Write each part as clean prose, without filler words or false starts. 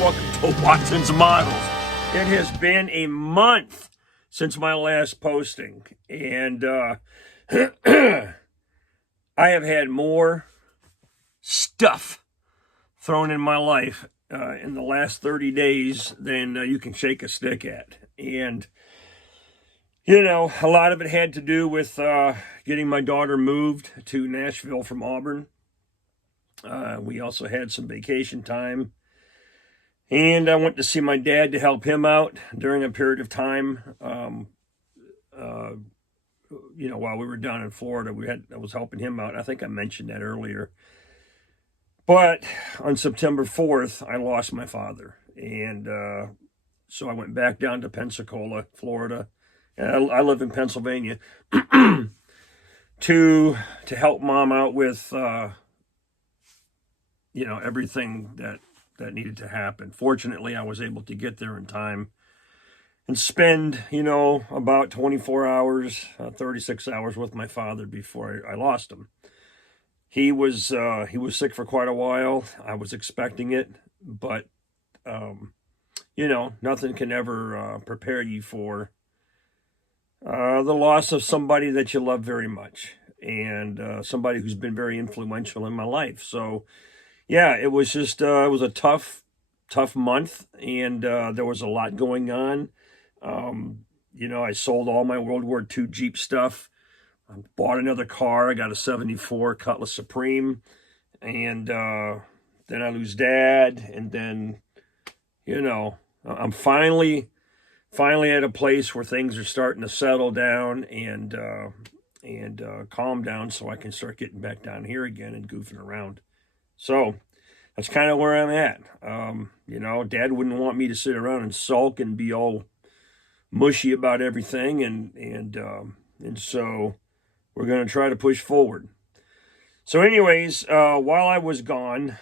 Welcome to Watson's Models. It has been a month since my last posting, and I have had more stuff thrown in my life in the last 30 days than you can shake a stick at. And, you know, a lot of it had to do with getting my daughter moved to Nashville from Auburn. We also had some vacation time. And I went to see my dad to help him out during a period of time. While we were down in Florida, I was helping him out. I think I mentioned that earlier. But on September 4th, I lost my father. And so I went back down to Pensacola, Florida. And I live in Pennsylvania to help Mom out with, everything that needed to happen. Fortunately, I was able to get there in time and spend, about 24 hours, 36 hours with my father before I lost him. He was sick for quite a while. I was expecting it, but, nothing can ever prepare you for the loss of somebody that you love very much and somebody who's been very influential in my life. So, yeah, it was just, it was a tough month, and there was a lot going on. I sold all my World War II Jeep stuff. I bought another car. I got a 74 Cutlass Supreme, and then I lose Dad, and then, I'm finally at a place where things are starting to settle down and calm down so I can start getting back down here again and goofing around. So that's kind of where I'm at. Dad wouldn't want me to sit around and sulk and be all mushy about everything. And so we're going to try to push forward. So anyways, while I was gone,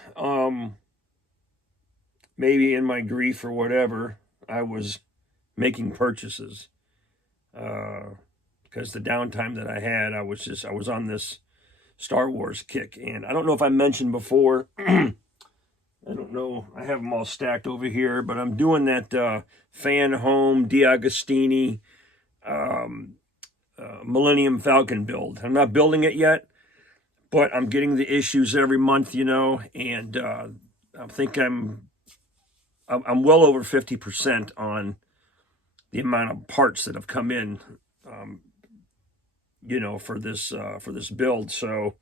maybe in my grief or whatever, I was making purchases, because the downtime that I had, I was on this Star Wars kick. And I don't know if I mentioned before, I don't know, I have them all stacked over here, but I'm doing that Fan Home DeAgostini Millennium Falcon build. I'm not building it yet, but I'm getting the issues every month, and I think I'm well over 50% on the amount of parts that have come in, for this build. So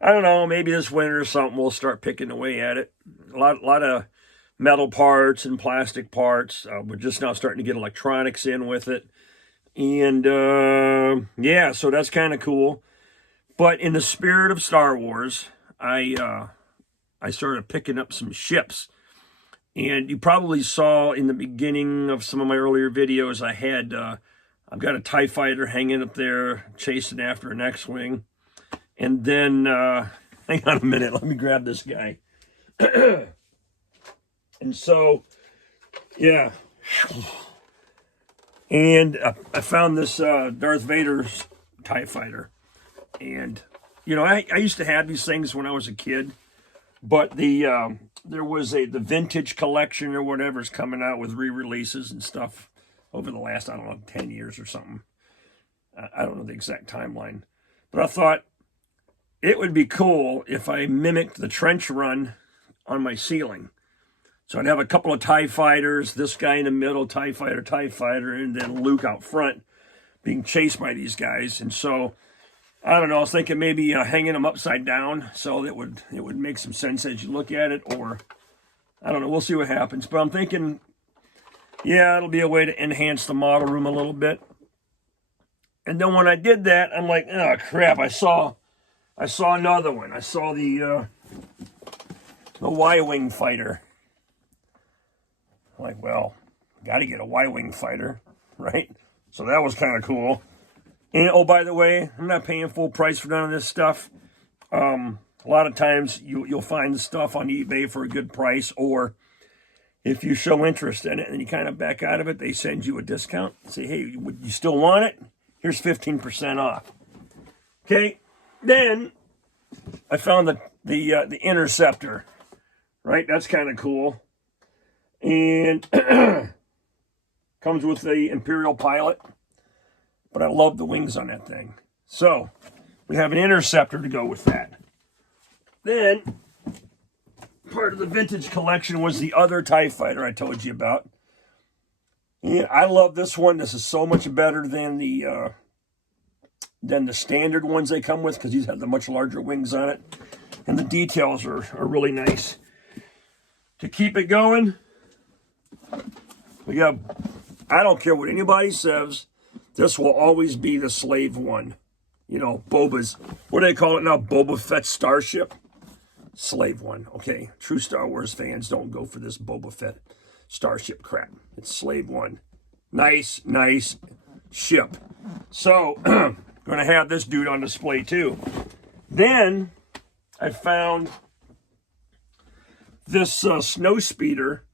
I don't know, maybe this winter or something we'll start picking away at it. A lot of metal parts and plastic parts. We're just now starting to get electronics in with it. And so that's kind of cool. But in the spirit of Star Wars, I started picking up some ships. And you probably saw in the beginning of some of my earlier videos, I've got a TIE fighter hanging up there, chasing after an X-Wing. And then, hang on a minute, let me grab this guy. And so, yeah. And I found this Darth Vader's TIE fighter. And, I used to have these things when I was a kid. But there was the vintage collection or whatever is coming out with re-releases and stuff over the last, 10 years or something. I don't know the exact timeline. But I thought it would be cool if I mimicked the trench run on my ceiling. So I'd have a couple of TIE fighters, this guy in the middle, TIE fighter, and then Luke out front being chased by these guys. And so, I don't know, I was thinking maybe hanging them upside down so that it would make some sense as you look at it, or I don't know, we'll see what happens. But I'm thinking, yeah, it'll be a way to enhance the model room a little bit. And then when I did that, I'm like, oh crap, I saw another one. I saw the Y-Wing fighter. I'm like, well, got to get a Y-Wing fighter, right? So that was kind of cool. And, oh, by the way, I'm not paying full price for none of this stuff. A lot of times you'll find stuff on eBay for a good price, or if you show interest in it and you kind of back out of it, they send you a discount. Say, hey, would you still want it? Here's 15% off. Okay, then I found the Interceptor, right? That's kind of cool. And comes with the Imperial Pilot. But I love the wings on that thing. So, we have an Interceptor to go with that. Then, part of the vintage collection was the other TIE Fighter I told you about. Yeah, I love this one. This is so much better than the standard ones they come with, because these have the much larger wings on it. And the details are really nice. To keep it going, we got, I don't care what anybody says, this will always be the Slave One. You know, Boba's, what do they call it now? Boba Fett Starship? Slave One. Okay, true Star Wars fans don't go for this Boba Fett Starship crap. It's Slave One. Nice ship. So, going to have this dude on display too. Then, I found this snow speeder,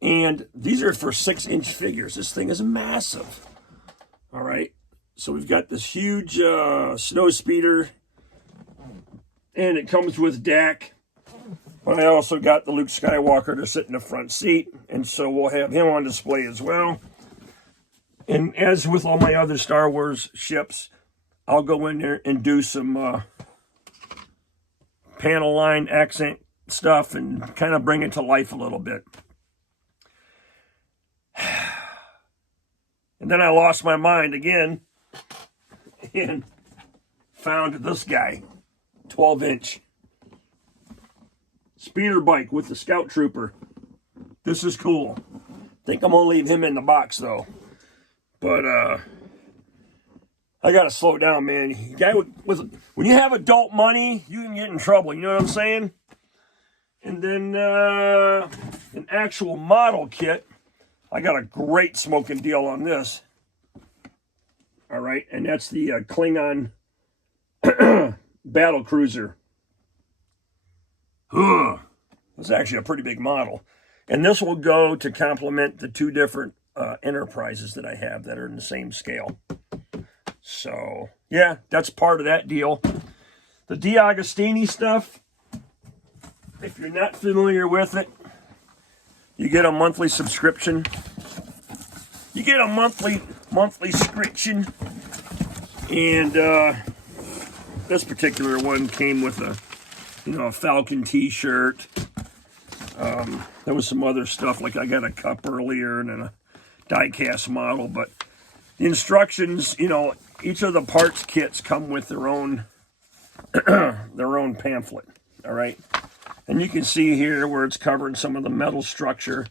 and these are for 6-inch figures. This thing is massive. All right, so we've got this huge snow speeder, and it comes with Dak. But I also got the Luke Skywalker to sit in the front seat, and so we'll have him on display as well. And as with all my other Star Wars ships, I'll go in there and do some panel line accent stuff and kind of bring it to life a little bit. And then I lost my mind again and found this guy, 12-inch speeder bike with the Scout Trooper. This is cool. Think I'm gonna leave him in the box though. But I gotta slow down, man. Guy when you have adult money, you can get in trouble. You know what I'm saying? And then an actual model kit. I got a great smoking deal on this. All right, and that's the Klingon battle cruiser. It's actually a pretty big model. And this will go to complement the two different Enterprises that I have that are in the same scale. So, yeah, that's part of that deal. The DeAgostini stuff, if you're not familiar with it, you get a monthly subscription. You get a monthly subscription. And this particular one came with a Falcon t-shirt. There was some other stuff, like I got a cup earlier and then a die-cast model. But the instructions, each of the parts kits come with their own pamphlet. All right. And you can see here where it's covering some of the metal structure.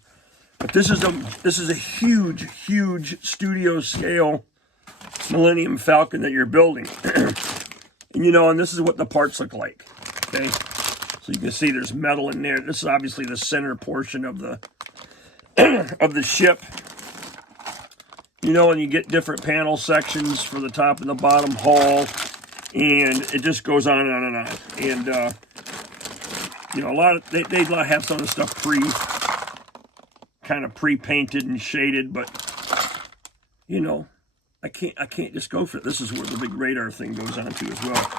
But this is a huge studio scale Millennium Falcon that you're building. And this is what the parts look like. Okay. So you can see there's metal in there. This is obviously the center portion of the ship. And you get different panel sections for the top and the bottom hull. And it just goes on and on and on. And they have some of the stuff pre-painted and shaded, but I can't just go for it. This is where the big radar thing goes on to as well.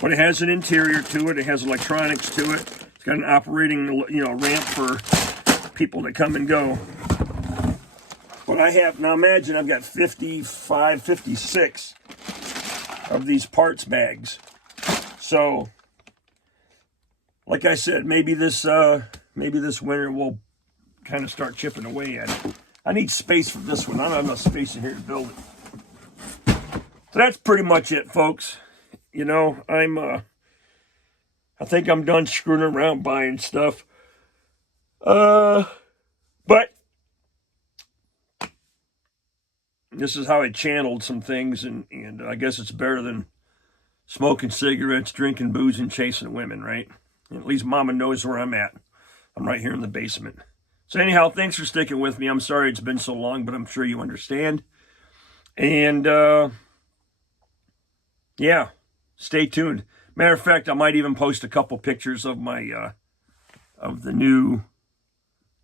But it has an interior to it. It has electronics to it. It's got an operating ramp for people that come and go. But I have, now imagine I've got 55, 56 of these parts bags. So, like I said, maybe this winter we'll kind of start chipping away at it. I need space for this one. I don't have enough space in here to build it. So that's pretty much it, folks. I think I'm done screwing around buying stuff. But this is how I channeled some things, and I guess it's better than smoking cigarettes, drinking booze, and chasing women, right? And at least Mama knows where I'm at. I'm right here in the basement. So anyhow, thanks for sticking with me. I'm sorry it's been so long, but I'm sure you understand. And, yeah, stay tuned. Matter of fact, I might even post a couple pictures of my, of the new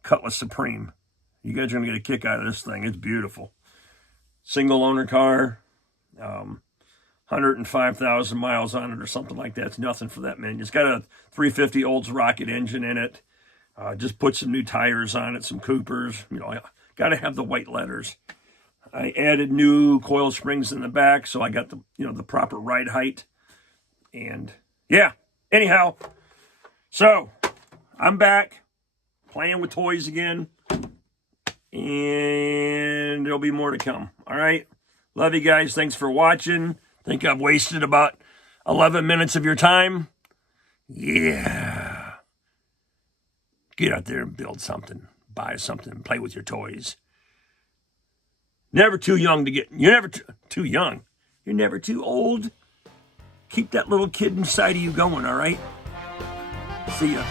Cutlass Supreme. You guys are going to get a kick out of this thing. It's beautiful. Single owner car, 105,000 miles on it or something like that. It's nothing for that, man. It's got a 350 Olds rocket engine in it. Just put some new tires on it, some Coopers. You know, I got to have the white letters. I added new coil springs in the back, so I got the, you know, the proper ride height. And yeah, anyhow, so I'm back playing with toys again, and there'll be more to come. All right, love you guys. Thanks for watching. Think I've wasted about 11 minutes of your time? Yeah. Get out there and build something, buy something, play with your toys. Never too young to get, you're never too young. You're never too old. Keep that little kid inside of you going, all right? See ya.